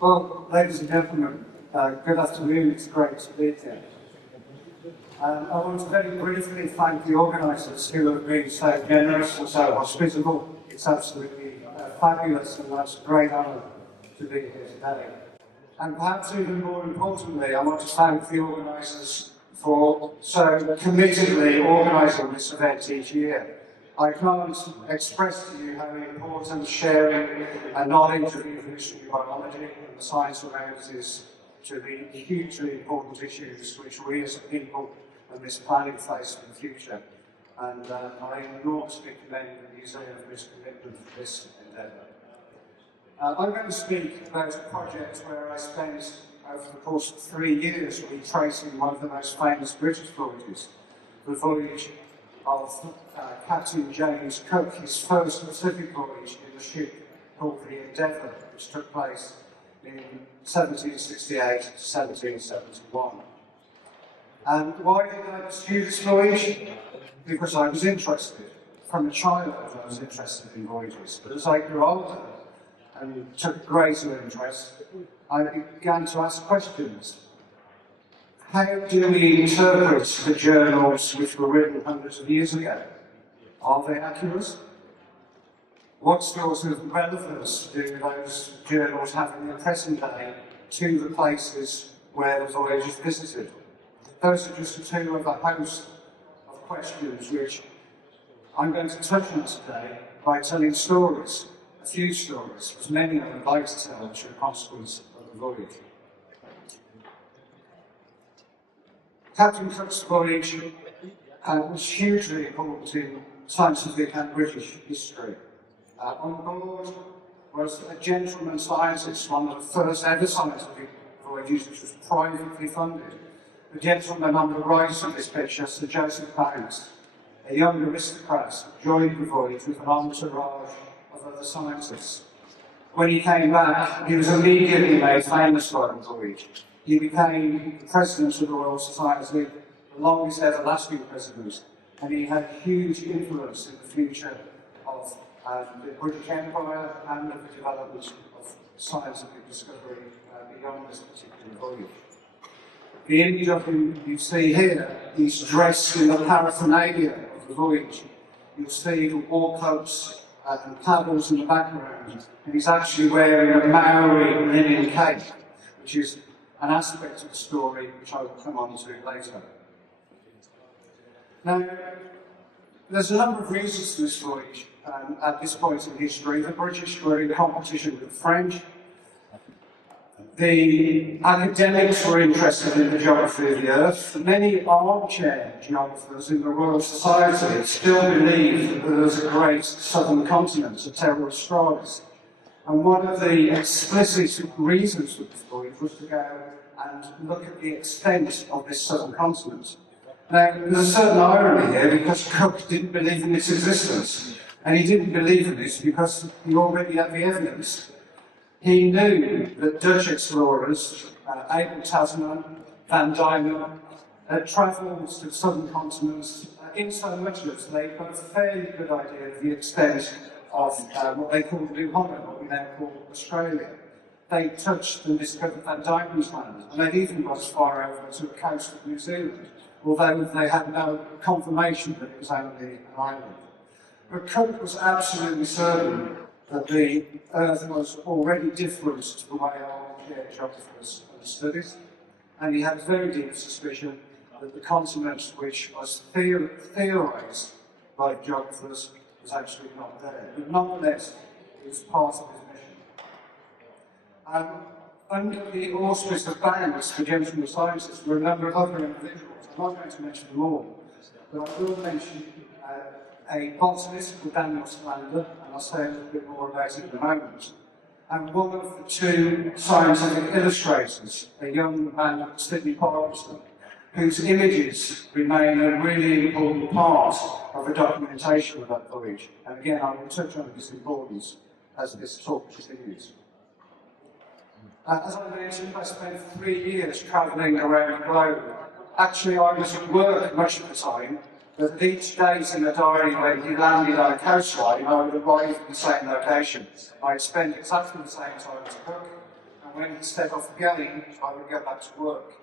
Well, ladies and gentlemen, good afternoon. It's great to be here. I want to very briefly thank the organisers who have been so generous and so hospitable. It's absolutely fabulous, and that's a great honour to be here today. And perhaps even more importantly, I want to thank the organisers for so committedly organising this event each year. I can't express to you how important sharing a knowledge of evolutionary biology and the science around it is to the hugely important issues which we as a people and this planet face in the future. And I enormously commend the Museum for its commitment to this endeavour. I'm going to speak about a project where I spent over the course of 3 years retracing one of the most famous British voyages, the voyage of Captain James Cook, his first Pacific voyage in the ship called the Endeavour, which took place in 1768 to 1771. And why did I pursue this voyage? Because I was interested. From a child I was interested in voyages, but as I grew older and took greater interest, I began to ask questions. How do we interpret the journals which were written hundreds of years ago? Are they accurate? What sort of relevance do those journals have in the present day to the places where the voyagers visited? Those are just two of a host of questions which I'm going to touch on today by telling stories, a few stories, as many of them I'd like to tell which are a consequence of the voyage. Captain Cook's voyage was hugely important in scientific and British history. On board was a gentleman scientist, one of the first ever scientific voyages which was privately funded. The gentleman on the right of this picture, Sir Joseph Banks, a young aristocrat, joined the voyage with an entourage of other scientists. When he came back, he was immediately made famous for the voyage. He became the president of the Royal Society, the longest everlasting president, and he had huge influence in the future of the British Empire and of the development of scientific discovery beyond this particular voyage. The image of him you see here, he's dressed in the paraphernalia of the voyage. You'll see the war coats and paddles in the background, and he's actually wearing a Maori linen cape, which is an aspect of the story which I will come on to later. Now, there's a number of reasons for this voyage. At this point in history, the British were in competition with the French. The academics were interested in the geography of the Earth. Many armchair geographers in the Royal Society still believed that there was a great southern continent, a terra australis. And one of the explicit reasons for this voyage was to go and look at the extent of this southern continent. Now, there's a certain irony here because Cook didn't believe in its existence. And he didn't believe in this because he already had the evidence. He knew that Dutch explorers, Abel Tasman, Van Diemen, had travelled to the southern continents in so much as they've got a fairly good idea of the extent of what they called the New Holland, what we now call Australia. They touched and discovered Van Diemen's Land, and they'd even got as far over to the coast of New Zealand, although they had no confirmation that it was only an island. But Cook was absolutely certain that the Earth was already different to the way armchair geographers understood it, and he had a very deep suspicion that the continent which was theorised by geographers was actually not there. But nonetheless, it was part of his mission. Under the auspice of Banks, the gentleman scientist, were a number of other individuals. I'm not going to mention them all, but I will mention a botanist called Daniel Solander, and I'll say a little bit more about it in a moment, and one of the two scientific illustrators, a young man, Sidney Parkinson, whose images remain a really important part of the documentation of that voyage. And again, I will touch on this importance as this talk continues. As I mentioned, I spent 3 years travelling around the globe. Actually, I was at work much of the time, but each day in the diary when he landed on a coastline, I would arrive at the same location. I'd spend exactly the same time as Cook, And when he set off again, I would go back to work.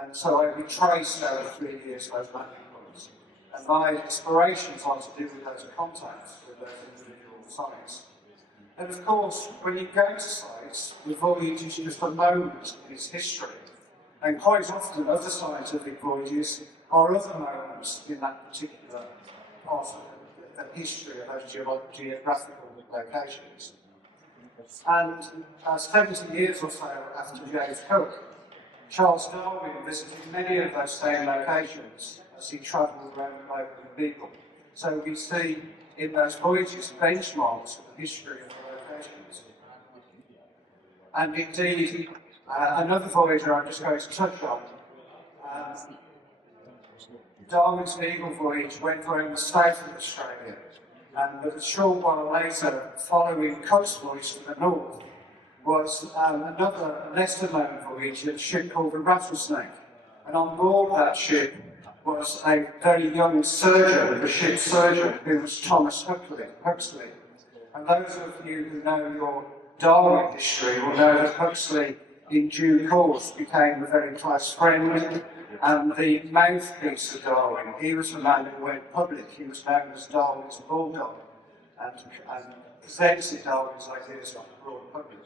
And so I retraced over 3 years those landing points. And my inspirations are to do with those contacts with those individual sites. And of course, when you go to sites, the voyage is just a moment in its history. And quite often, other scientific voyages are other moments in that particular part of the history of those geographical locations. And 70 years or so after James Cook, Charles Darwin visited many of those same locations as he travelled around the globe in the Beagle. So we see in those voyages benchmarks of the history of the locations. And indeed, another voyager I'm just going to touch on, Darwin's Beagle voyage went around the south of Australia, and a short while later, following coast voyage to the north, was another lesser-known voyage, a ship called the Rattlesnake. And on board that ship was a very young surgeon, the ship's surgeon, who was Thomas Huxley. And those of you who know your Darwin history will know that Huxley, in due course, became a very close friend and the mouthpiece of Darwin. He was the man who went public. He was known as Darwin's bulldog and presented Darwin's ideas to the broad public.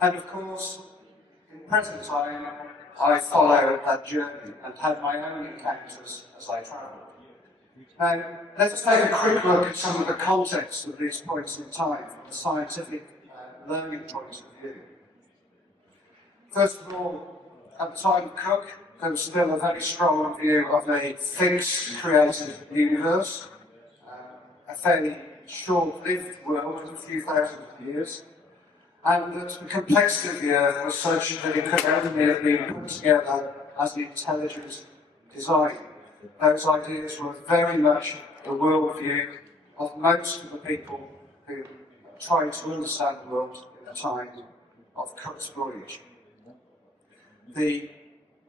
And of course, in present time, I followed that journey and had my own encounters as I travelled. Now, let's take a quick look at some of the context of these points in time from the scientific learning point of view. First of all, at the time of Cook, there was still a very strong view of a fixed created universe, a fairly short-lived world of a few thousand years, and that the complexity of the Earth was such that it could only have been put together as an intelligent design. Those ideas were very much the worldview of most of the people who tried to understand the world at the time of Cook's voyage. The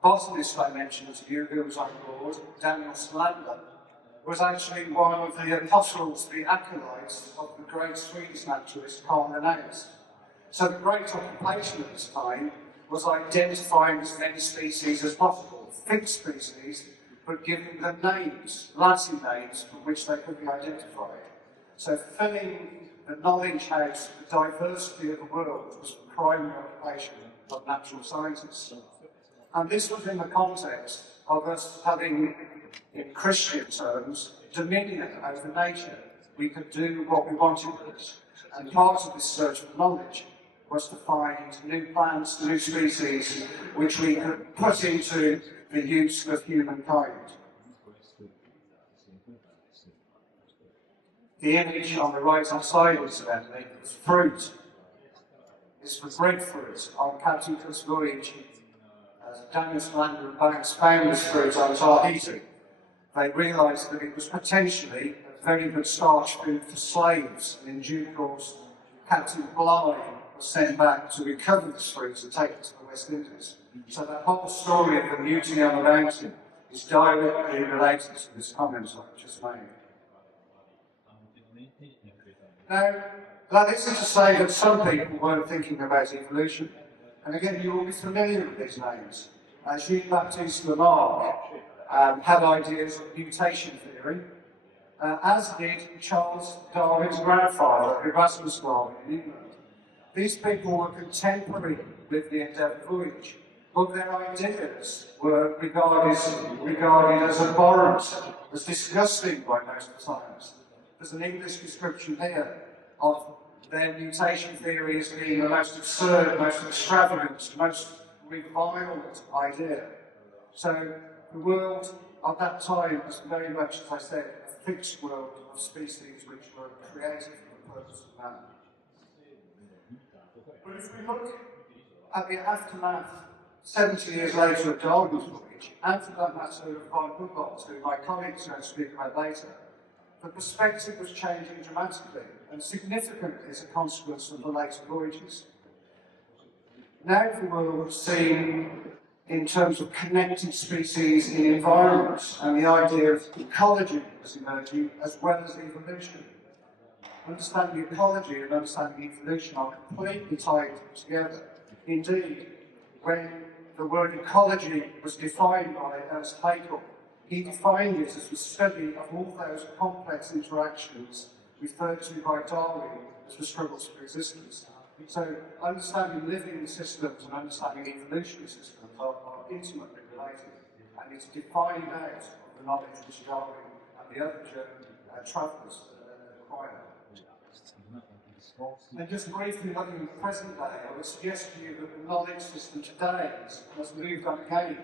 botanist I mentioned to you, who was on board, Daniel Solander, was actually one of the apostles, the acolytes of the great Swedish naturalist Carl Linnaeus. So the great occupation at this time was identifying as many species as possible, fixed species, but giving them names, Latin names, from which they could be identified. So filling the knowledge out of the diversity of the world was the primary occupation of natural scientists. And this was in the context of us having, in Christian terms, dominion over nature. We could do what we wanted with it. And part of this search for knowledge was to find new plants, new species, which we could put into the use of humankind. The image on the right-hand side, incidentally, is fruit. It's the breadfruit on Captain Cook's voyage. Daniel Solander and Banks found this fruit on Tahiti. They realised that it was potentially a very good starch food for slaves, and in due course, Captain Bligh was sent back to recover this fruit and take it to the West Indies. So that whole story of the mutiny on the mountain is directly related to this comment I've just made. Now, that isn't to say that some people weren't thinking about evolution. And again, you will be familiar with these names. Jean-Baptiste Lamarck had ideas of mutation theory, as did Charles Darwin's grandfather, Erasmus Darwin, in England. These people were contemporary with the Endeavour voyage, but their ideas were regarded as abhorrent, as disgusting by most of science. There's an English description here of their mutation theory as being the most absurd, most extravagant, most reviled idea. So the world of that time was very much, as I said, a fixed world of species which were created for the purpose of man. But if we look at the aftermath 70 years later of Darwin's voyage, and for that matter of von Humboldt, who my colleagues are going to speak about later, the perspective was changing dramatically and significantly as a consequence of the later voyages. Now the world was seen in terms of connected species in environments, and the idea of ecology was emerging as well as evolution. understanding ecology and understanding evolution are completely tied together. Indeed, when the word ecology was defined by Thomas Huxley, he defined it as the study of all those complex interactions referred to by Darwin as the struggles for existence. So understanding living systems and understanding evolutionary systems are intimately related, and it's defined out of the knowledge which Darwin and the other German travellers acquired. And just briefly looking at the present day, I would suggest to you that the knowledge system today has moved on again.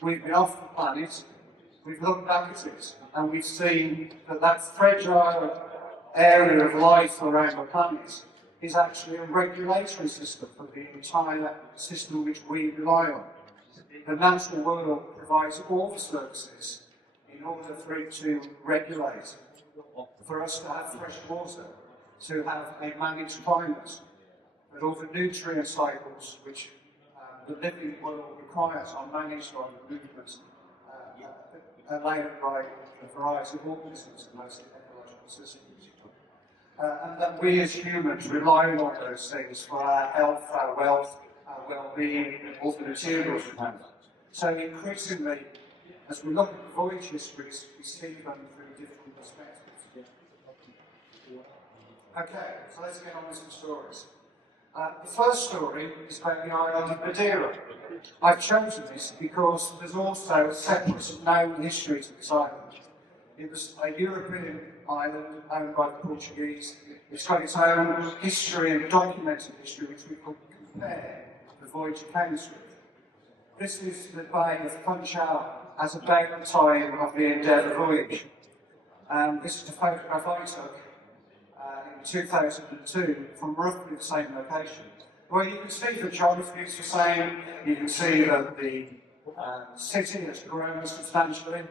We've been off the planet, we've looked back at it, and we've seen that that fragile area of life around the planet is actually a regulatory system for the entire system which we rely on. The natural world provides all the services in order for it to regulate, for us to have fresh water, to have a managed climate, and all the nutrient cycles which the living world requires are managed by the movements allowed by a variety of organisms and most ecological systems. And that we as humans rely on those things for our health, our wealth, our well-being, all the materials we have. So increasingly, as we look at the voyage histories, we see them through different perspectives. Okay, so let's get on with some stories. The first story is about the island of Madeira. I've chosen this because there's also a separate known history to this island. It was a European island owned by the Portuguese. It's got its own history and documented history which we could compare the voyage accounts with. This is the Bay of Funchal at about the time of the Endeavour voyage. This is a photograph I took in 2002 from roughly the same location. Well, you can see the geography is the same, you can see that the city has grown substantially.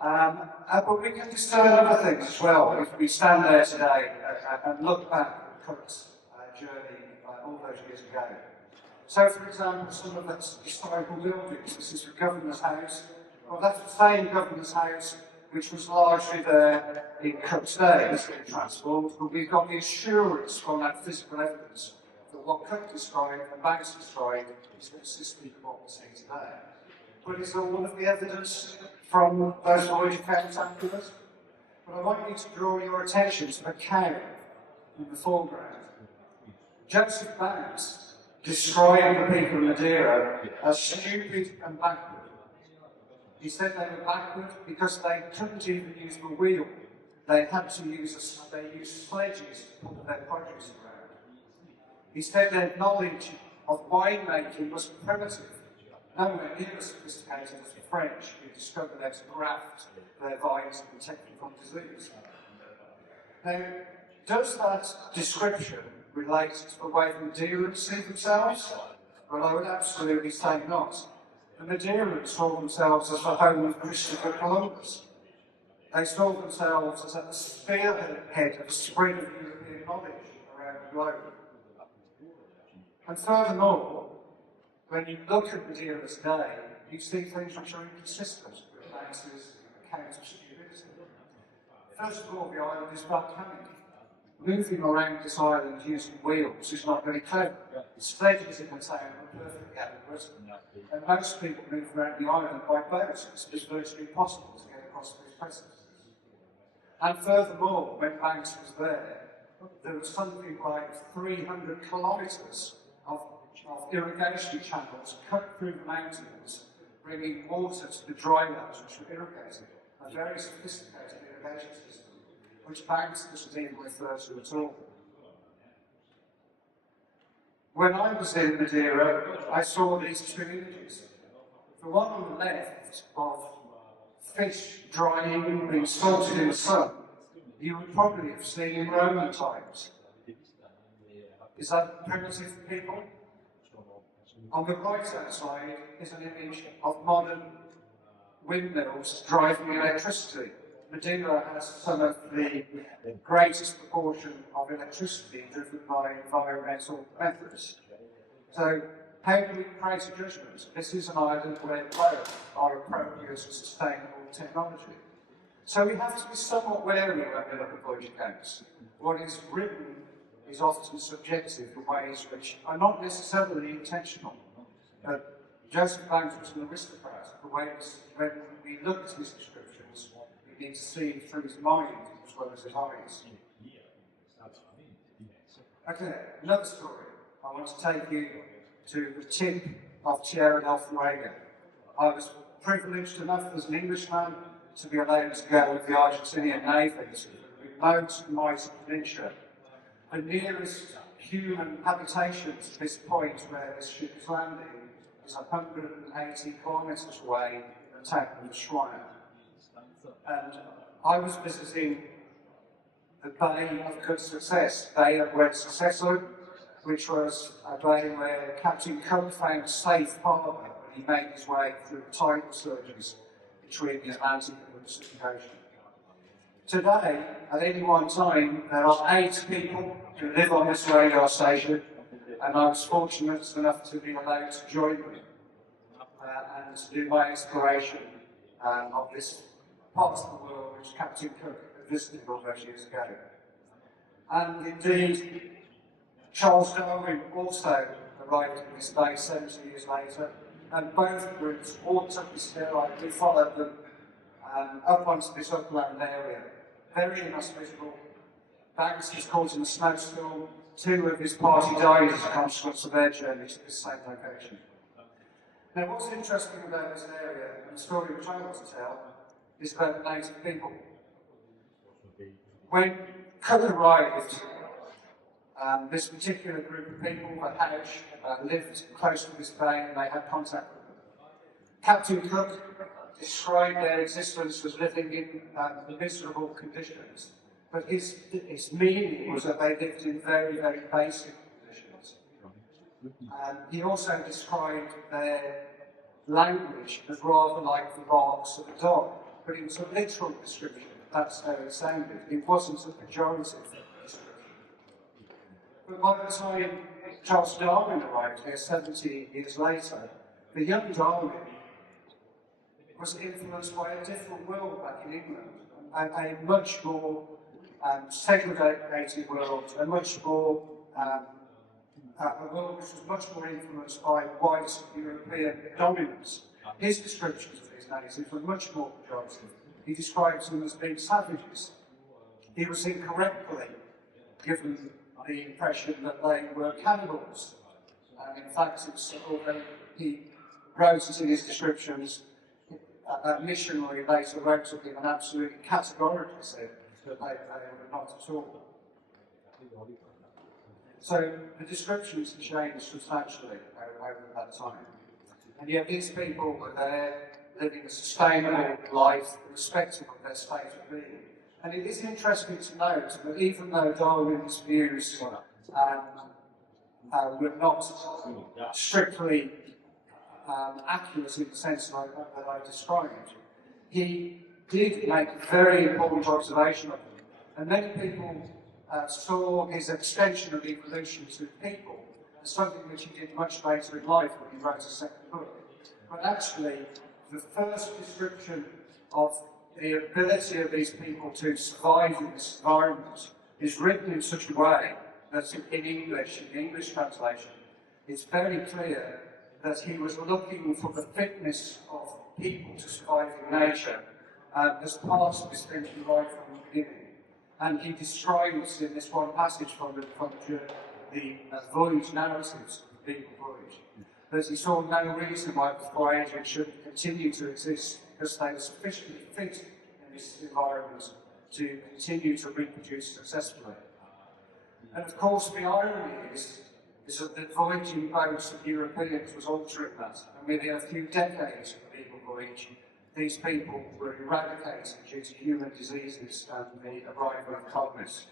But we can discern other things as well if we stand there today and look back at Cook's journey all those years ago. So, for example, some of the historical buildings, this is the Governor's House. Well, that's the same Governor's House which was largely there in Cook's days, being transformed, but we've got the assurance from that physical evidence that what Cook described and Banks described is consistent with what we see today. But is all of the evidence from those voyage accounts accurate? But I want you to draw your attention to the cow in the foreground. Joseph Banks described the people of Madeira as stupid and backward. He said they were backward because they couldn't even use the wheel. They had to use sledges to pull their produce around. He said their knowledge of winemaking was primitive, nowhere near as sophisticated as the French, who discovered how to graft their vines and protect them from disease. Now, does that description relate to the way the Madeirans see themselves? Well, I would absolutely say not. The Madeirans saw themselves as the home of Christopher Columbus. They saw themselves as at the spearhead of the spread of European knowledge around the globe. And furthermore, when you look at Madeira today, you see things which are inconsistent with Banks's account of stupidity. First of all, the island is volcanic. Moving around this island using wheels is not very clever. The sledges in the town are perfectly adequate, and most people move around the island by boats. It's virtually impossible to get across these precipices. And furthermore, when Banks was there was something like 300 kilometres of irrigation channels cut through the mountains, bringing water to the dry lands which were irrigated. A very sophisticated irrigation system, which Banks doesn't even refer to at all. When I was in Madeira, I saw these two images. The one on the left of fish drying, being salted in the sun, you would probably have seen in Roman times. Is that primitive people? On the right-hand side is an image of modern windmills driving electricity. Madeira has some of the greatest proportion of electricity driven by environmental methods. So, how do we create a judgment? This is an island where both are appropriate and sustainable technology. So we have to be somewhat wary when we look at voyage accounts. What is written is often subjective in ways which are not necessarily intentional. Joseph Banks was an aristocrat. The way when we look at his descriptions, we need to see through his mind as well as his eyes. Okay, another story. I want to take you to the tip of Tierra del Fuego. I was privileged enough as an Englishman to be allowed to go with the Argentinian Navy to the remote mighty peninsula. The nearest human habitation to this point where this ship is landing is 180 kilometres away in the town of Ushuaia. And I was visiting the Bay of Good Success, Bay of Buen Suceso, which was a bay where Captain Cook found safe harbour when he made his way through the tidal surges between the Atlantic and the Pacific Ocean. Today, at any one time, there are 8 people who live on this radar station, and I was fortunate enough to be allowed to join them and to do my exploration of this part of the world which Captain Cook had visited all those years ago. And indeed, Charles Darwin also arrived at this bay 70 years later, and both groups all took this steroid. We followed them up onto this upland area. Very inhospitable. Banks was caught in a snowstorm. 2 of his party died as a consequence of their journey to this same location. Now, what's interesting about this area, and the story which I want to tell, is about the native people. When Cook arrived, this particular group of people, the Haush, lived close to this bay and they had contact with them. Captain Cook described their existence as living in the miserable conditions, but his meaning was that they lived in very, very basic conditions. He also described their language as rather like the barks of a dog, but it was a literal description. That's how it sounded. It wasn't a pejorative description. But by the time Charles Darwin arrived here 70 years later, the young Darwin was influenced by a different world back in England, a much more segregated world, a much more a world which was much more influenced by white European dominance. His descriptions of these natives were much more pejorative. He describes them as being savages. He was incorrectly given the impression that they were cannibals. And in fact, although he wrote it in his descriptions, a missionary later wrote to him and absolutely categorically said that they were not at all. So the descriptions changed substantially over that time. And yet these people were there living a sustainable life, irrespective of their state of being. And it is interesting to note that even though Darwin's views were not strictly accurate in the sense that I described, he did make a very important observation of them. And many people saw his extension of evolution to people as something which he did much later in life when he wrote a second book. But actually, the first description of the ability of these people to survive in this environment is written in such a way that in English, in the English translation, it's very clear that he was looking for the fitness of people to survive in nature as part of his thinking right from the beginning. And he describes in this one passage from the voyage narratives of the Beagle voyage that he saw no reason why the voyager should continue to exist because they were sufficiently fit in this environment to continue to reproduce successfully. And of course, the irony is that the voyaging boats of Europeans was altering that. And within a few decades of the Beagle voyage, these people were eradicated due to human diseases and the arrival of colonists.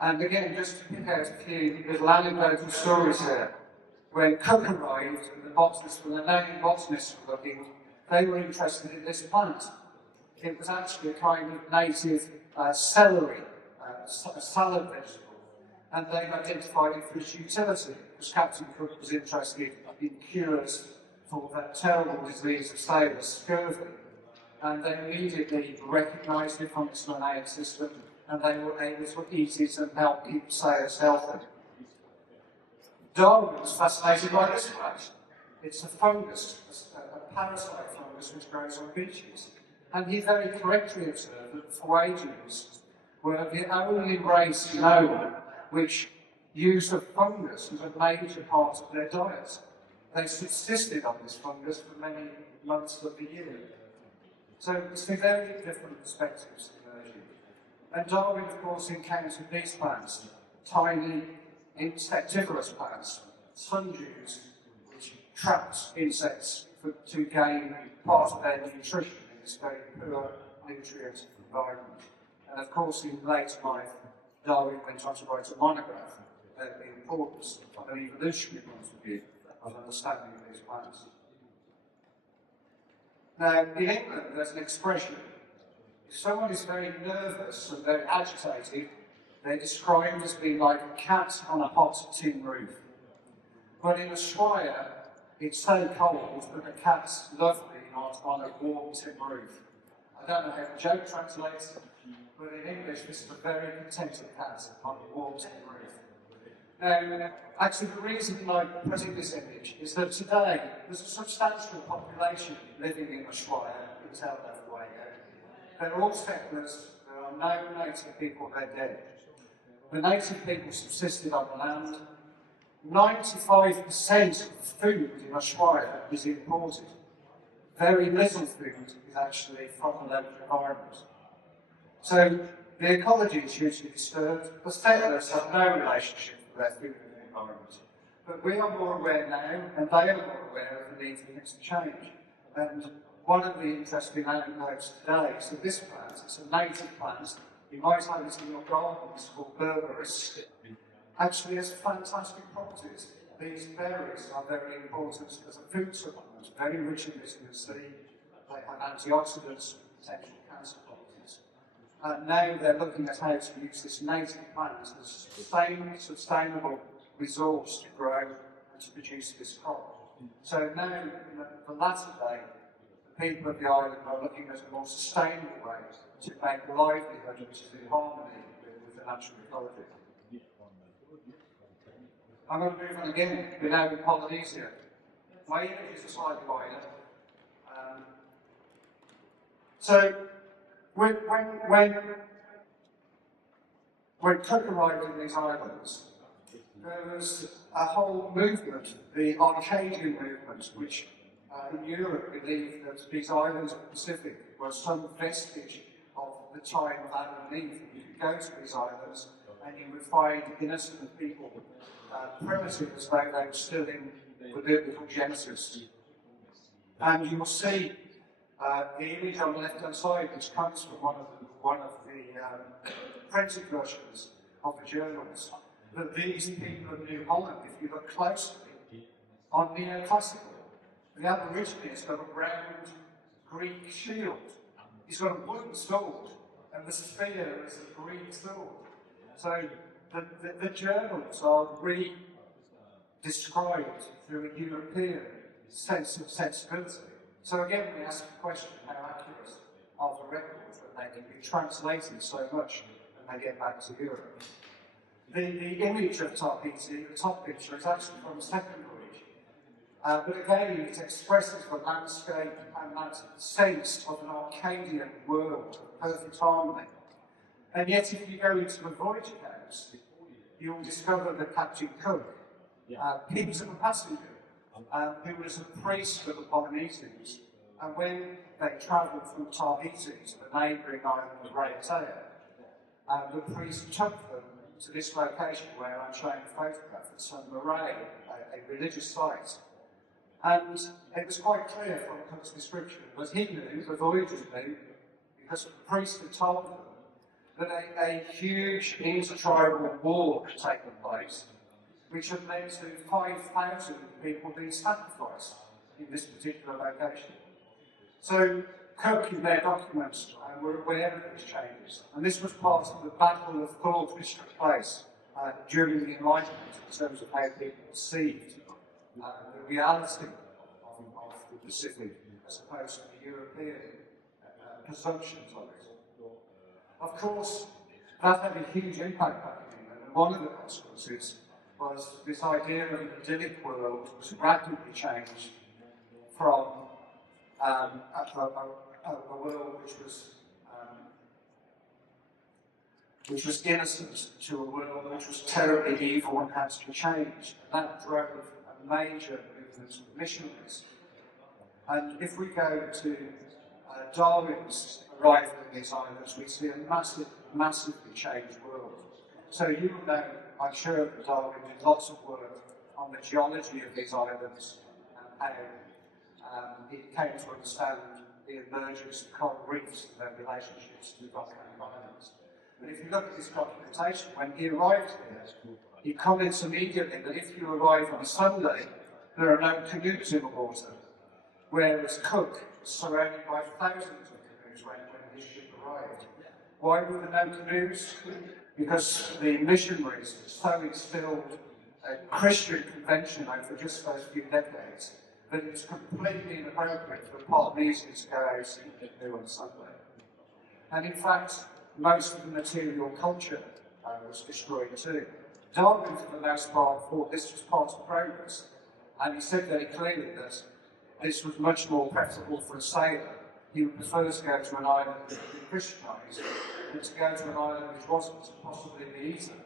And again, just to pick out a few little anecdotal stories here. When Cook arrived and the botanists, when the native botanists were looking, they were interested in this plant. It was actually a kind of native celery, a salad vegetable. And they identified it for its utility, because Captain Cook was interested in cures for that terrible disease of sailors, scurvy. and they immediately recognised it from its Linnaean system, and they were able to eat it and help keep sails healthy. Darwin was fascinated by this plant. It's a fungus, a parasite fungus which grows on beaches. And he very correctly observed that the Fuegians were the only race known which used a fungus as a major part of their diet. They subsisted on this fungus for many months of the year. So we see very different perspectives emerging. And Darwin, of course, encountered these plants, tiny insectivorous plants, sundews, which trapped insects to gain part of their nutrition in this very poor nutrient environment. And of course, in later life, Darwin went on to write a monograph about the importance, from an evolutionary point of view, of understanding these plants. Now, in England, there's an expression: if someone is very nervous and very agitated, they're described as being like a cat on a hot tin roof. But in Australia, it's so cold that the cat's lovely on a warm tin roof. I don't know how the joke translates, but in English, this is a very contented cat on a warm tin roof. Now, actually, the reason I'm putting this image is that today there's a substantial population living in Australia, in South Africa. They're all settlers, there are no native people, they're dead. The native people subsisted on the land. 95% of the food in Australia is imported. Very little food is actually from the local environment. So the ecology is hugely disturbed. The settlers have no relationship with their food and the environment. But we are more aware now, and they are more aware of the need for things to change. And one of the interesting anecdotes today is that this plant, it's a native plant, you might have it in your gardens called berberis, actually has fantastic properties. These berries are very important as a food supplement, very rich in vitamin C, they have antioxidants, potential cancer qualities. And now they're looking at how to use this native plant as a sustainable resource to grow and to produce this crop. So now, in the latter day, the people of the island are looking at a more sustainable way to make a livelihood which is in harmony with the natural ecology. I'm going to move on again. We're now in Polynesia. My images are slightly wider. So, when Cook arrived in these islands, there was a whole movement, the Arcadian movement, which in Europe believed that these islands of the Pacific were some vestige of the time of Adam and Eve. You could go to these islands and you would find innocent people, primitive as though they were still in the biblical Genesis. And you will see the image on the left-hand side, which comes from one of the printed versions of the journals, that these people of New Holland, if you look closely, are neoclassical. The Aborigine has got a round Greek shield. He's got a wooden sword, and the spear is a Greek sword. So the journals are re-described through a European sense of sensibility. So again, we ask the question, how accurate are the records that they can be translated so much when they get back to Europe? The image of Tahiti, the top picture, is actually from the second voyage. But again, it expresses the landscape and that sense of an Arcadian world of perfect harmony. And yet, if you go into the voyage accounts, you'll discover that Captain Cook picked up a passenger who was a priest of the Polynesians. And when they travelled from Tahiti to the neighbouring island of Raiatea, the priest took them to this location where I'm showing a photograph. It's a marae, a religious site. And it was quite clear from Cook's description that he knew, the voyagers knew, because the priest had told them, that a huge intertribal war had taken place, which had led to 5,000 people being sacrificed in this particular location. So Cook, in their documents, were aware of these changes, and this was part of the battle of thought which took place during the Enlightenment in terms of how people perceived the reality of the Pacific as opposed to the European presumptions of it. Of course, that had a huge impact back in England, and one of the consequences was this idea of an idyllic world was rapidly changed from a world which was innocent to a world which was terribly evil and had to be changed. And that drove a major movement of missionaries. And if we go to Darwin's arrival in these islands, we see a massively changed world. So you know, I'm sure that Darwin did lots of work on the geology of these islands and how he came to understand the emergence of coral reefs and their relationships to volcanic islands. But if you look at his documentation, when he arrived here, he comments immediately that if you arrive on a Sunday, there are no canoes in the water, whereas Cook was surrounded by thousands of canoes when his ship arrived. Why were there no canoes? Because the missionaries so instilled a Christian convention over just those few decades that it was completely inappropriate for Polynesians to go out in a canoe on Sunday. And in fact, most of the material culture was destroyed too. Darwin, for the most part, thought this was part of progress, and he said very clearly that this was much more preferable for a sailor. He would prefer to go to an island that had been Christianized than to go to an island which wasn't, possibly the eaten.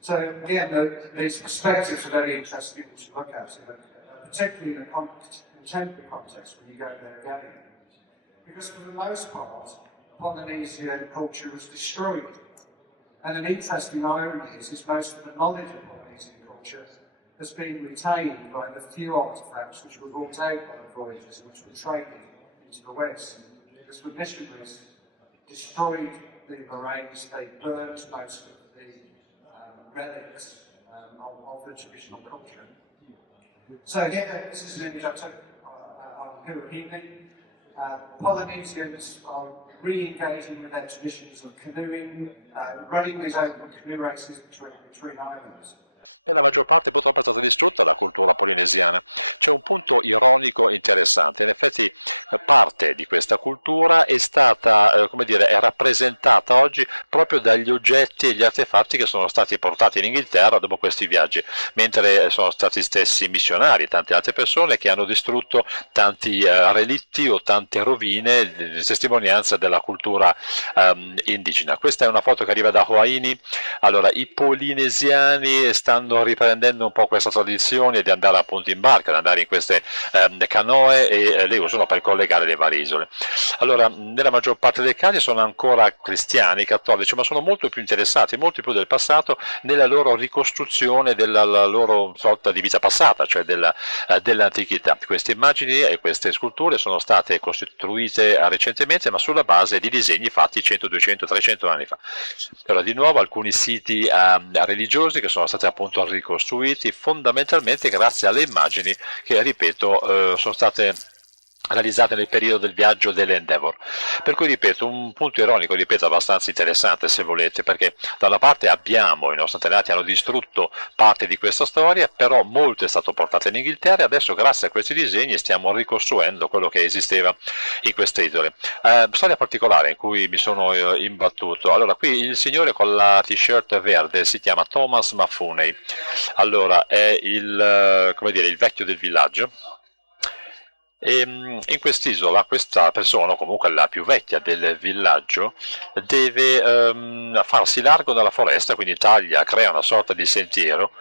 So again, these perspectives are very interesting to look at, particularly in a contemporary context when you go there again. Because for the most part, Polynesian culture was destroyed. And an interesting irony is most of the knowledge of Polynesian culture has been retained by the few artifacts which were brought out by the voyages and which were traded into the West. Because the missionaries destroyed the moraines, they burned most of the relics of the traditional culture. So here, this is an image I took on Hua Evening. Polynesians are re-engaging with their traditions of canoeing, running these open canoe races between islands. Per la maggior parte purtroppo è stata distrutta la cultura polinesiana. C'è un punto ironico interessante, in effetti parte di questa cultura è stata, come dire, è rappresentata oggi proprio dagli oggetti e gli artefatti che sono stati portati in Inghilterra dopo questi viaggi, mentre sono stati stessi missionari e tante altre persone che hanno distrutto tanti relitti o tante rovine di testimonianza della cultura indigena. Questa è una foto che arriva da Hawaii. Allora, i polinesiani stanno riprendendo un po' questa tradizione di andare appunto in barca, di andare in queste canoe e le usano per collegare le varie isole. Allora, nella maggior parte dei casi sono ancora cristiani, cattolici, ma sono molto più interessati, molto più del passato, nella loro ricostruzione della loro sorta di vita passata, cioè dell'antichità. Queste immagini e queste sculture sono state costruite recentemente, ma sulla base di disegni fatti 100, 200, 300 anni fa. Allora, di nuovo alcuni siti religiosi che sono stati appunto ricostruiti fondamentalmente grazie alle immagini che, ripeto, sono state realizzate nel periodo del viaggio dell'Endeavour. Per cui, ripeto, un punto ironico, ripeto, abbastanza interessante se volete, perché da una parte abbiamo, i nostri antenati hanno distrutto parte di questa storia, però molto è stato portato in Inghilterra e adesso grazie a questi disegni stiamo ricostruendo quello che esisteva in queste isole. Storia particolare in cui mi sono imbattuto. Allora, qui il signore con la t-shirt verde si chiama Thomas Huxley. Allora, è come dire, il vecchio del villaggio. E in quest'isola questa persona, comunque la più vecchia del villaggio, deve farsi largo dalla foresta, quindi crea una sorta di sentiero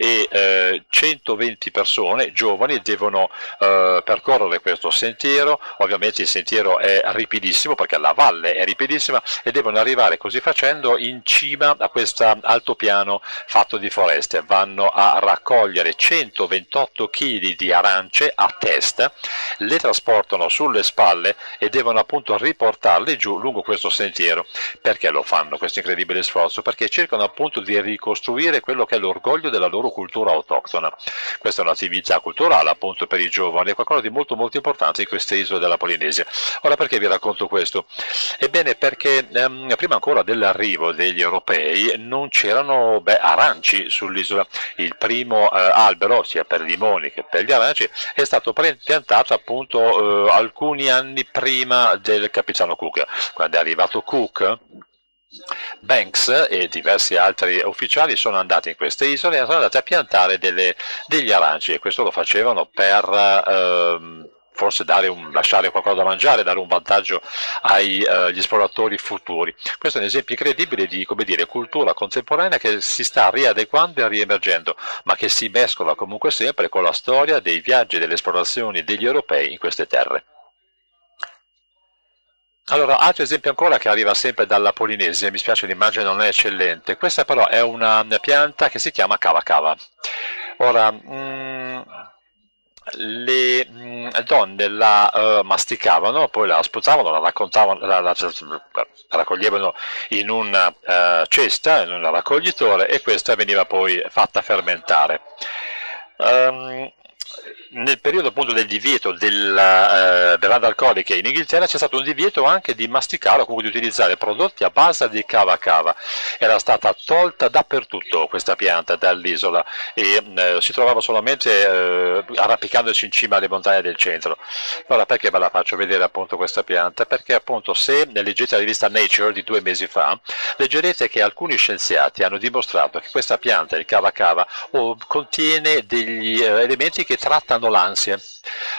e 120 persone giovani devono percorrere questo sentiero. Ovviamente il sentiero è ripidissimo perché la valle è ripidissima e devono arrivare così facendo in cima a questo altopiano fatto di foreste. Vanno a raccogliere 128 kg di arance a testa, le trasportano sulle spalle e devono appunto riportarle giù lungo questo sentiero. Perché lo fanno questo incredibile sforzo? Perché cercano appunto di ricostruire quello che è l'orgoglio della loro solo cultura autoctona. Questa è un'attività culturale appunto per i giovani, è qualcosa di molto molto importante in queste isole della Polinesia. Ora, perché vi racconto questo? Ebbene, perché prima ancora dell'arrivo degli europei non c'erano aranci sull'isola. Il primo albero, sia per i limoni che per gli aranci, è stato piantato appunto alcuni anni prima del capitano Cook. Quando è arrivato Cook, Banks e diversi altri ufficiali sono andati in queste isole e sono andati a piantare degli aranci, e questo lo facevano per forse lasciare qualcosa da mangiare, dare un vantaggio agli esploratori futuri. Questo è un esempio incredibile di, come dire, cultura contemporanea che si sta riadeguando e riemergendo, ma che si mescola comunque sempre con la storia dei viaggi e delle esplorazioni degli europei in queste terre. Allora, altro esempio ancora che arriva sempre dalla Polinesia, mi spiace l'immagine non è eccellente, questa però è una pianta che si chiama cava cava. Ora, le donne la masticavano, poi la sputavano, la raccontavano, la raccoglievano in una cesta, in un raccoglitore, e questa veniva poi fatta fermentare. Nel periodo appunto del divieto della bevande alcoliche in Inghilterra c'è stato un divieto anche di masticare o comunque di utilizzare prodotti a base di cava cava. Era stata tolta dappertutto questa pianta dall'isola e si trovava solamente arrampicandosi in cima alle montagne del centro. Allora, perché ve la faccio vedere appunto questa pianta? Perché appunto, se leggete la rivista Nature di 2 mesi fa, leggerete che alcuni scienziati hanno dimostrato che questa pianta, il cava cava, contiene degli elementi che trattano l'ansia.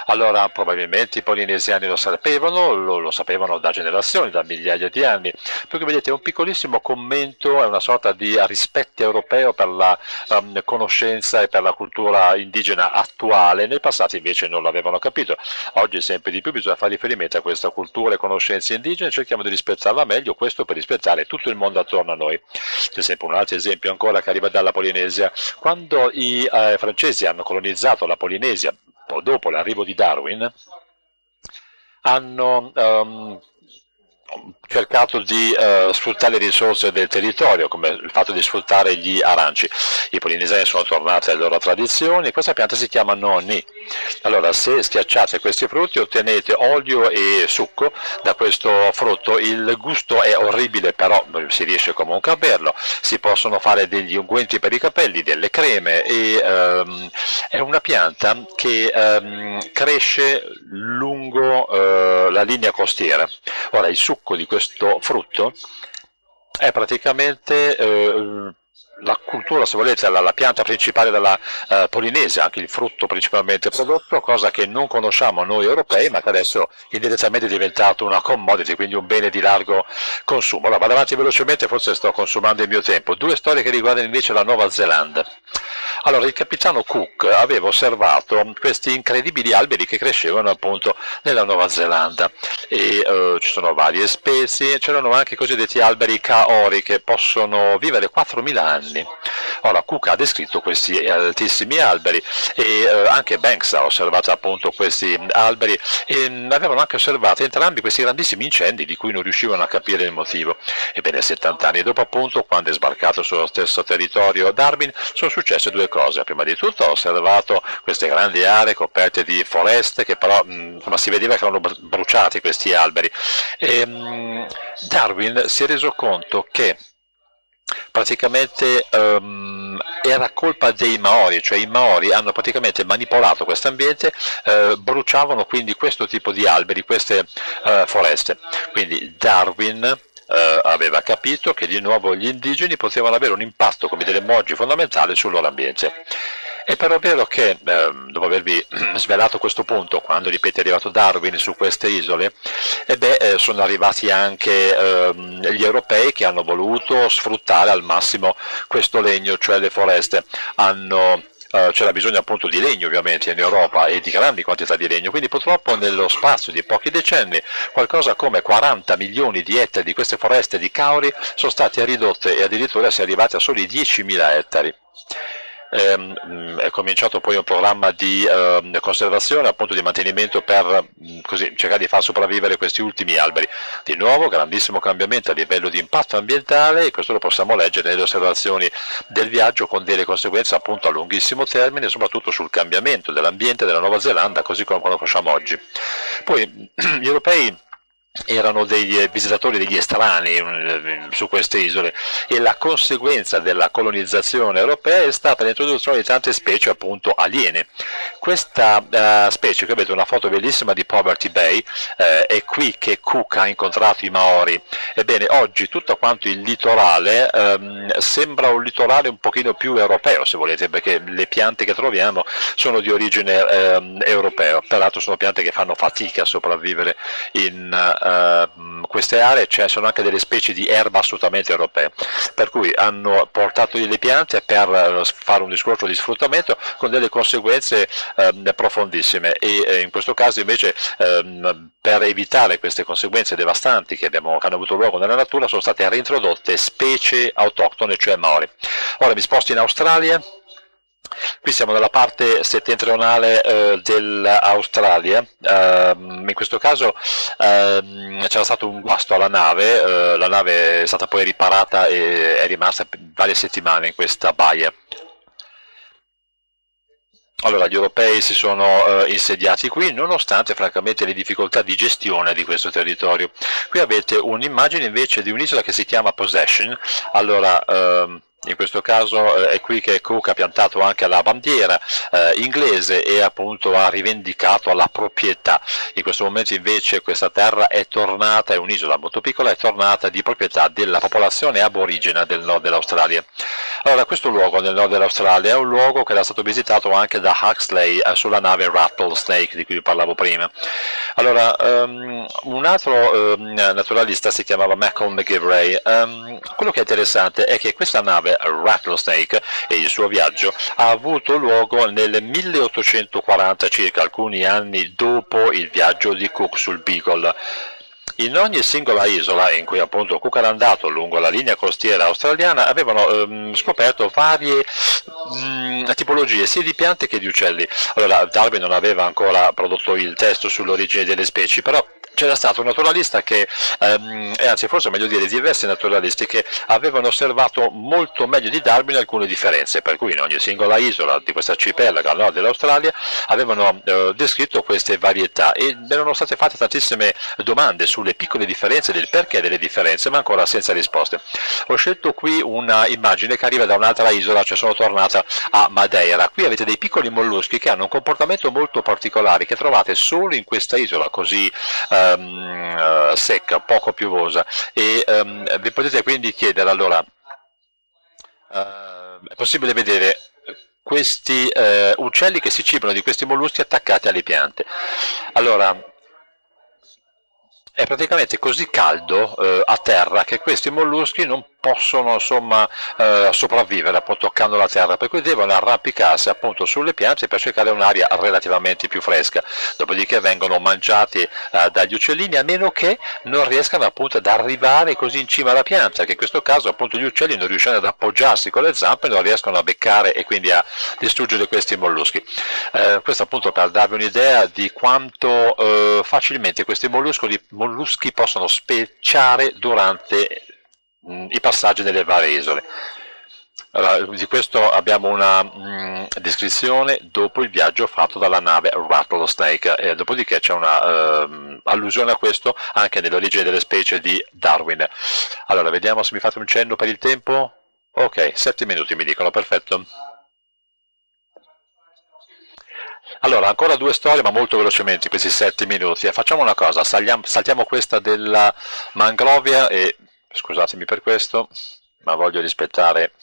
Allora, probabilmente i polinesiani lo sapevano da generazioni, da migliaia di anni. Perché vedete, un piccolissimo commento, è una sorta di rispetto europeo per la conoscenza e per la cultura indigena attuale. Nel passato invece non l'avevano capito. Oggi sempre di più bisogna fare riferimento a questa cultura e conoscenze indigene, cerchiamo di rispettarla meglio, questo per rispettare tutto il mondo attorno a noi. C'è sempre un altro esempio ancora che arriva dalla Polinesia. Quando i francesi hanno colonizzato la Polinesia, dopo l'arrivo di Darwin, hanno cercato di sfruttare le risorse del territorio, come il fatto di sfruttare gli aranci. I polinesiani sono tornati alle loro tradizioni. Questa pianta si chiama noni. Allora, se schiacciate questi frutti ottenete olio e succo da questo frutto. Il gusto è orribile, però si riesce comunque a berlo. Si possono fare degli unguenti per i capelli, delle creme, e è una pianta che cresce lungo la linea costiera. Ora, il succo di questo frutto è praticamente la cultura, se volete, la pianta principale della Polinesia, anche il frutto principalmente prodotto, cosa che non conosciamo noi europei, ma che adesso indirettamente è diventato una commodity, quindi un bene di largo consumo. Allora, vado avanti velocemente, forse sto consumando il mio tempo. 2 storie che riguardano invece la Nuova Zelanda. Allora, il capitano Cook aveva osservato questi incredibili alberi che crescevano appunto nella Nuova Zelanda, e ci sono varie specie. C'erano anche i cosiddetti alberi kaori che possono vivere 4.000 anni. Ora, Cook ha descritto questi altissimi alberi, e anche Banks ha osservato appunto questi alberi, e avevano anche osservato entrambi questi grandissimi incendi di cui non riuscivano a capire il motivo. Ebbene, 70 anni dopo, appunto, quando è sbarcato sullo stesso territorio Darwin, sono successe 2 cose. Prima di tutto ha osservato queste grandi aree coperte di foreste che però si vedeva che erano bruciati questi alberi, e Darwin si è reso conto che praticamente era colpa dei Maori, cioè i Maori hanno praticamente manipolato questo ambiente, bruciavano quindi questo tipo di alberi, queste foreste. Quindi Darwin aveva capito che di nuovo gli indigeni potevano avere un impatto, come delle moggi fondamentali sul loro ambiente. È però vero che, dopo avervi svelato questo punto, quando ripeto è arrivato Darwin su queste isole, sono arrivati anche gli europei che hanno voluto sfruttare al massimo questo legno, cioè le foreste. C'era bisogno appunto di legno ovviamente in Europa, e di grandi quantità di legno, quindi purtroppo nello spazio di pochi decenni qualcosa come 40 milioni di ettari di queste foreste di kauri sono state ridotte, e addirittura si è arrivati a soli 10.000 ettari. è cominciato poi un programma di conservazione, appunto di mantenimento per così cercare di far sopravvivere questi ultimi alberi. Di nuovo grandissimo cambiamento a livello di impatto ambientale, e questo lo possiamo leggere nelle osservazioni del viaggio, con delle conseguenze appunto a lunghissimo termine, soprattutto sul cambiamento dell'ambiente della Nuova Zelanda così come lo conosciamo oggi. Poi gli europei erano degli visitatori, degli estranei su queste isole, e la conseguenza della colonizzazione europea è stata l'introduzione di tante specie appunto aliene. Questa specie, qui avete una foto bellissima di Poverty Bay, è qui che Cook ha incontrato i Maori. Ebbene, oggi tutto quanto il litorale sembra un litorale un pochino più europeo, se volete, perché le piante che troviamo sono di origine europea, peraltro sono piante che fanno fatica a sopravvivere in queste aree. Sono anche delle specie di erba assolutamente europee, per cui hanno portato le piante per fare un discorso di sfruttamento con delle conseguenze profondissime, e in questo caso invece per evitare queste conseguenze devastanti che hanno avuto luogo nella natura sono state reintrodotte specie autoctone, cioè Maori. Ora mi sposto in Australia. Qui siamo nella parte settentrionale dell'Australia. In questo caso c'era stato un guasto alla nave, la nave è stata poi riparata e è rimasta per varie settimane in questa baia. Allora, gli europei si sono insediati qui, nonostante francamente le difficoltà di gestione di questo territorio. Qui avete un'immagine invece di un'isola che si chiama Possession. Allora, in questo caso è qui che Cook ha piantato anche la bandiera inglese e appunto ha rivendicato la proprietà. In questo momento invece questa terra è tornata, è un'isola molto piccola, è tornata di proprietà della popolazione aborigena del nord dell'Australia. Allora, questo luogo nel nord dell'Australia è un luogo che era stato visitato anche da Huxley sulla nave Rattlesnake di cui vi parlavo prima. Allora, un altro naturalista si chiamava Malcolm McGivray. Quello che è interessante è che questa nave Rattlesnake e il suo viaggio ha avuto luogo nel 1840, circa alcuni anni dopo il viaggio di Cook sul Beagle. In ogni singola isola in cui appunto Cook era andato lungo la linea costiera australiana avevano scoperto varie tipologie sia di piante che di uccelli. Allora, Darwin non aveva ancora prodotto il testo sull'origine delle specie, però c'era stato un naturalista che, anzi forse è meglio dire diversi naturalisti, che avevano osservato molto meglio di Darwin alcune differenze, per cui in ogni singola isola di questa arcipelago al nord dell'Australia avevano descritto queste varietà, e erano state fatte tantissime domande sulle piccole differenze, del perché delle differenze, ma ancora senza risposte. Ho scelto qui una immagine che arriva da un'altra isola, cioè sono tornata a Madeira. Qui avete dei piccoli molluschi che hanno un comportamento molto particolare, che trovate solo in questa isola così secca, poco piovosa, e vi potete quindi chiedere, allora, è possibile vedere questi uccelli che si cibano di questi molluschi attaccati alle piante. Allora, è praticamente così caldo a terra che questi molluschi non possono insomma sopravvivere appunto toccando la terra, per cui devono arrampicarsi appunto sulle piante per cercare un'aria relativamente più fresca, dopodiché vengono mangiati dagli uccellini, a meno che non riescano appunto ad arrivare così in cima alla pianta, che in questo caso appunto gli uccelli, non riuscendo ad appoggiarsi con le zampe, non riescono a beccare e quindi a distruggere questi molluschi. Questo appunto per darvi un'idea di quanto facilmente questi molluschi possono specciare durante i passaggi nelle varie isole. Allora, di questo abbiamo una descrizione dopo il viaggio fatto dalla nave Rattlesnake, e dopodiché c'è una allusione a questo anche nell'origine delle specie di Darwin. Allora, vediamo se mi fate un cenno per il tempo. Ok, 7 minuti mi dicono, perfetto. Allora, ancora due storie, ma molto velocemente, questi 7 minuti. Facciamo una cosa, saltiamo questa della mangrovia, e scusatemi per questo, ma voglio rispettare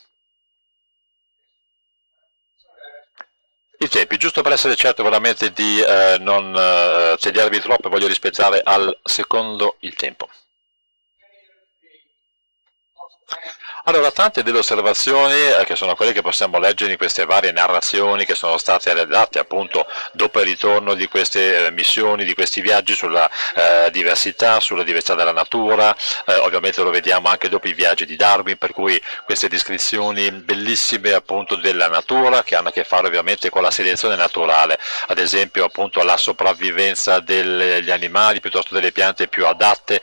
i tempi, giusto per essere certo veramente di non tediarvi troppo, voglio rispettare al secondo il tempo. Allora, tante delle osservazioni, che sono quelle che possiamo leggere in queste varie narrazioni che sono state redatte appunto dopo il ritorno di queste missioni, di questi viaggi sulla sulla diversità della natura, ovviamente lo vediamo anche dopo i viaggi di Darwin, per cui queste descrizioni bellissime appunto della natura che hanno a che fare ovviamente con la selezione naturale, ad esempio appunto la sopravvivenza degli animali piuttosto delle piante più adatte,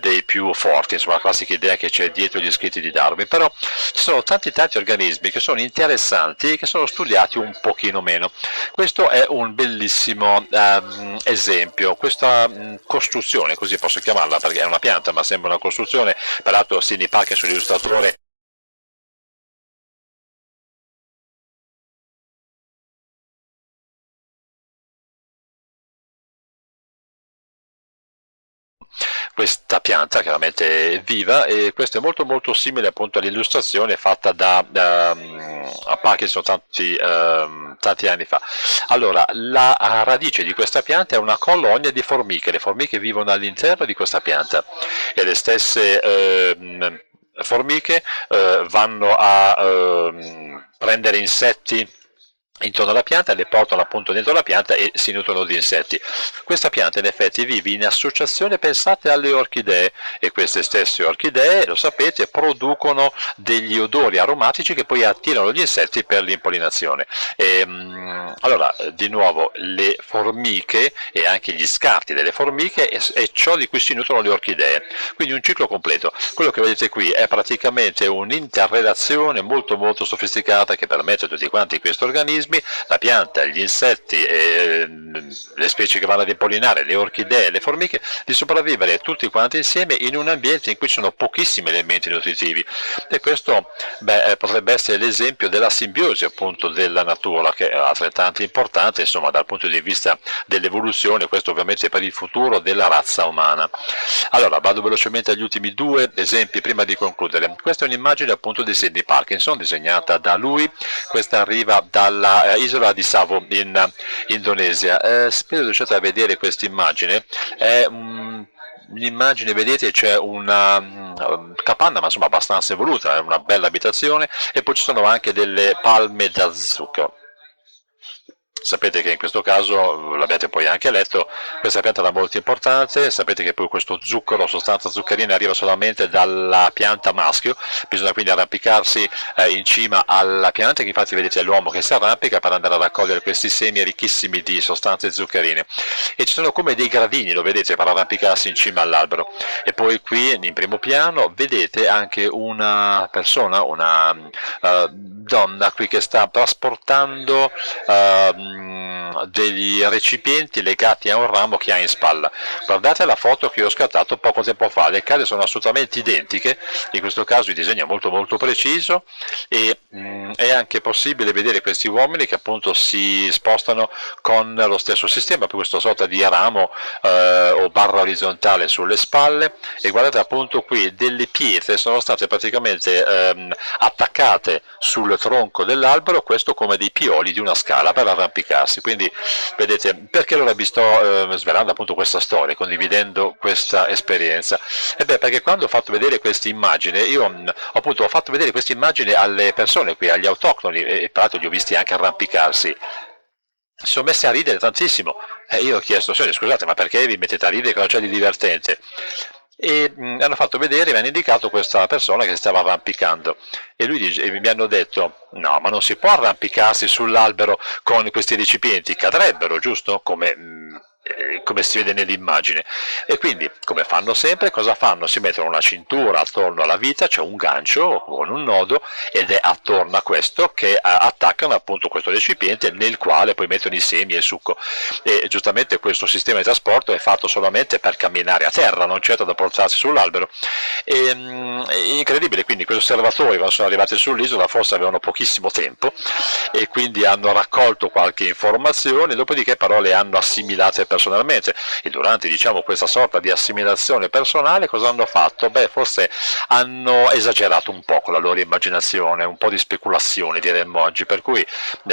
dei più forti, insomma la classica idea che c'è dietro gli scritti di Darwin. Però ci sono tanti organismi che sono interessanti e che sono studiati un pochino meno. Questo è un bellissimo esempio, questa costruzione, così posso chiamarla perché è una pianta ma sembra una costruzione, peraltro Sidney Parker sull'illustratore questa pianta chiaramente è viva, e questo è molto molto simile appunto all'illustrazione fatta a Parkinson tanti anni fa. Allora, la radice di questa pianta è una colonia di formiche, le formiche vivono all'interno di questa pianta e le stesse formiche vanno a prendere insetti intorno alla pianta, le portano appunto dentro la pianta e si nutrono di insetti. Questa pianta in effetti vive in associazione, pensate alle orchidee, e queste stesse orchidee, lo sapete, producono degli odori aromatici che poi attirano gli insetti per l'impollinazione. Allora, di nuovo, le formiche e anche gli scarti delle formiche è ciò di cui si nutrono le orchidee, quindi un ciclo completo. Quello che vedete qui è praticamente un'interrelazione molto molto sofisticata che permette a tutti quanti questi organismi, la pianta, gli insetti, le specie che vanno ad impollinare, le orchidee, le formiche, di sopravvivere tutti quanti insieme in un ambiente in cui ci sono pochissimi elementi nutritivi. E questo potrebbe essere l'esempio della simbiosi appunto della natura, che è altrettanto importante insomma dal punto di vista dell'evoluzione, questo ovviamente per il futuro della razza umana. Allora vado velocemente agli ultimi due esempi prima di concludere. Questa è un'immagine appunto di Sidney Parkinson disegnata da lui, questa arriva dalla isola di Savo in Indonesia. Spero riusciate a vedere questa immagine. È un'immagine, vedete, c'è una capanna ma insomma abbastanza evoluta, è una bella abitazione, e poi ci sono anche delle palme da zucchero. Sapete che in questo caso, l'abbiate poi anche letto, questa pianta era molto importante, sapete che poi questo zucchero, sostanza zuccherina, arriva solamente dalla pianta maschio, bisogna quindi arrampicarsi in cima alla pianta, che infatti vedete è l'uomo che si arrampica per andare a raccogliere questi semi ricchissimi di sostanze zuccherine. E ci sono come dei gradini, lo vedete, per arrampicarsi in cima all'albero. E poi qui in primo piano vedete anche una persona, una donna qui che sta trasportando degli recipienti legati a un ramo che ha in spalla. Guardate la foto che ho scattato poco tempo fa, le case sono assolutamente identiche, in questo caso il disegno è molto molto preciso, e è anche possibile vedere questi uomini che appunto si spostano con lo stesso sistema, per questa sorta di ramo o barra orizzontale sulle spalle. E guardate appunto qui delle pietre sono state praticamente attaccate sul tronco dell'albero, questo come dei pioli di una scala per arrampicarsi. Quindi vedete perché allora vi sto svelando appunto questa storia, condividendo questa esperienza. E perché quando ho fatto vedere questa immagine, ho fatto vedere questa immagine alle persone qui, agli autoctoni, e tra l'altro li ho visti anche arrampicarsi, si sono messi a ridere tantissimo, e io ho chiesto: scusate, ma perché vi mettete a ridere, cosa c'è di divertente? E hanno fatto vedere, mi hanno indicato questa persona che si stava arrampicando, e mi hanno detto: no, ma non si può arrampicarsi sull'albero con questi recipienti, cadrebbero, giusto? Come si vede nell'immagine. E quindi, come fanno sempre, cosa fanno? Si mettono una cintura attorno alla vita, c'è un gancio con un nodo, ed è attorno a questo che attaccano appunto questo recipiente nel quale poi mettono i semi e il succo. E giustamente questo sistema di trasporto è fatto solamente per camminare a terra, non certo da portarsi sull'albero. È incredibile, quindi questi osservatori, quando sono arrivati sull'isola, forse avevano pochissimo tempo e quindi hanno raccolto qualche informazione, dopodiché però le hanno assimilate personalmente personalmente, e durante, diciamo, questa sorta di assimilazione personale cosa hanno fatto? Beh, forse hanno esagerato un po' con la loro immaginazione, un po' di speculazione diremmo oggi, per cui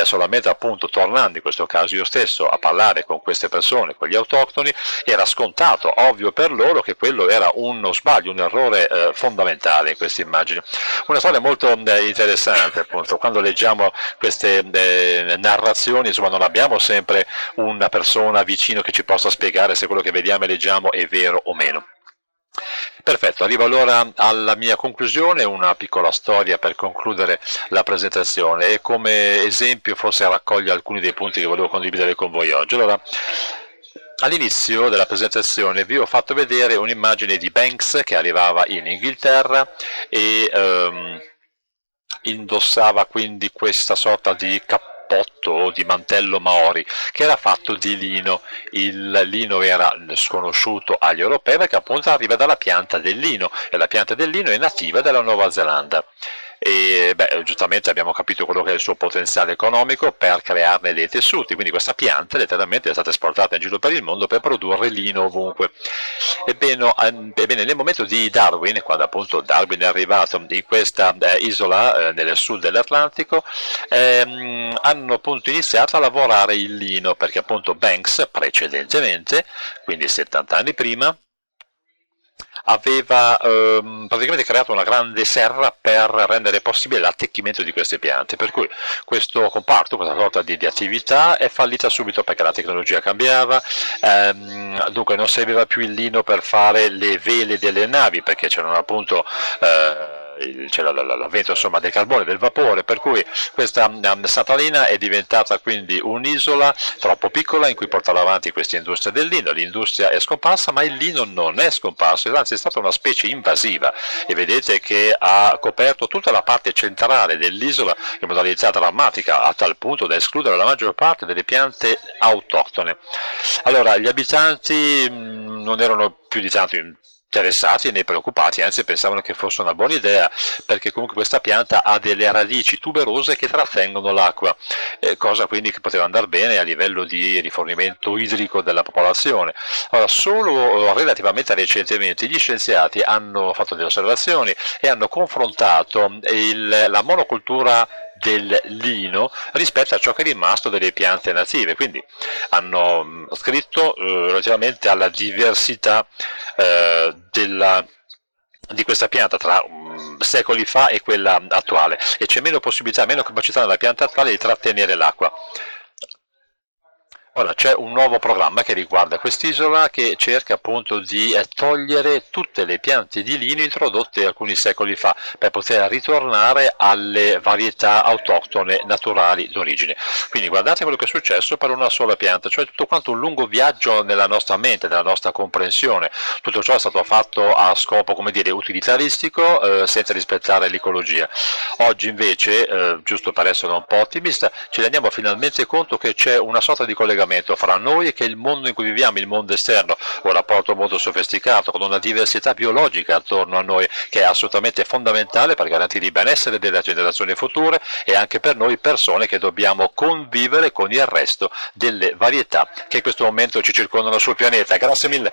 solamente appunto tornando in questo caso io stesso a parlare con queste persone, con gli autoctoni, era scontato, ovvio per loro, che quello era uno sbaglio, un errore fondamentale in queste immagini. Una storia molto interessante, appunto, quando leggiamo queste narrazioni, insomma, non abbiamo sempre una persona vicino che ci possa spiegare se quello che vediamo e leggiamo è vero o meno. Perfetto, arrivo allora alla mia conclusione, una piccola storia per concludere la presentazione e come esempio forse raccoglie alcuni dei punti che volevo condividere con voi oggi. Allora, all'inizio della presentazione vi ho fatto vedere un'immagine di Banks che arrivava in Inghilterra e indossava quindi questa sorta di cappotto o di mantello maori che era fatto di lino. Il lino era sconosciuto agli europei perché appunto arriva dalla pianta del lino e la pianta del lino è nativa della Nuova Zelanda. E beh, giustamente abbiamo capito quello che è il suo potenziale economico per crearne dei tessuti, quindi questa pianta letteralmente è stata esportata in giro per il mondo per produrre lino ovunque. Ebbene, nel momento di Darwin, quando appunto Darwin è arrivato in questa isola nel sud dell'Atlantico, hanno appunto iniziato a lavorare il lino perché appunto Banks precedentemente, quindi 70 anni prima, aveva praticamente creato una grande serra per rendere possibile l'attecchimento di queste piante, per cui questo comparto, questa sorta di attività è fallita subito perché la tecnologia cambiava, dunque non serviva più il lino per fare le vele delle navi perché c'erano appunto c'era l'avvento insomma del carbone, del vapore, per cui questa Satalina è diventata quindi un'isola troppo piccola in cui portare avanti questa industria del lino. L'industria è scomparsa, ma il lino non è scomparso, anzi è stata una specie invasiva e vedete che ha coperto tutta la parte centrale dell'isola in modalità drammatica, a tal punto da escludere la maggior parte delle piante autoctone. Allora, gli abitanti non erano più di tanto interessati né preoccupati, anzi pensavano che fosse una buona idea perché comunque questa pianta ha delle radici tuberose che trattengono l'acqua, cosa quindi che poteva andare bene a livello di rifornimento idrico della popolazione. Allora, solo relativamente recentemente gli scienziati hanno fatto delle osservazioni e hanno confrontato la monocultura del lino rispetto a ciò che è rimasto delle piante native, quindi hanno scritto relativamente alla diversità di questa pianta tra secoli fa e quella attuale, e c'è meno possibilità, meno capacità nella pianta attuale di trattenere l'acqua. Ora c'è un nuovo programma che riguarda quest'isola che cerca appunto di togliere tutte le piante di lino introdotte alcuni secoli fa per poter ritornare alle varietà autoctone naturali d'origine. Quindi guardate quello che è successo per una sola pianta, cioè tutto quanto un lungo viaggio nella nostra mente, nella nostra comprensione. Tutto ciò è stato fatto a scopo, come dire, utilitaristico, senza rispettare l'ecologia. Oggi invece, giusto per essere un po' ottimista, ci rendiamo finalmente conto che c'è una sorta di collegamento fra noi e che il mondo in cui viviamo, il mondo esterno, un rapporto molto sofisticato con una diversità biologica attorno a noi che è assolutamente fondamentale per garantire il benessere delle generazioni future e anche per noi persone che dobbiamo convivere con il resto delle varietà che in questo momento ci circondano sul pianeta. Grazie mille.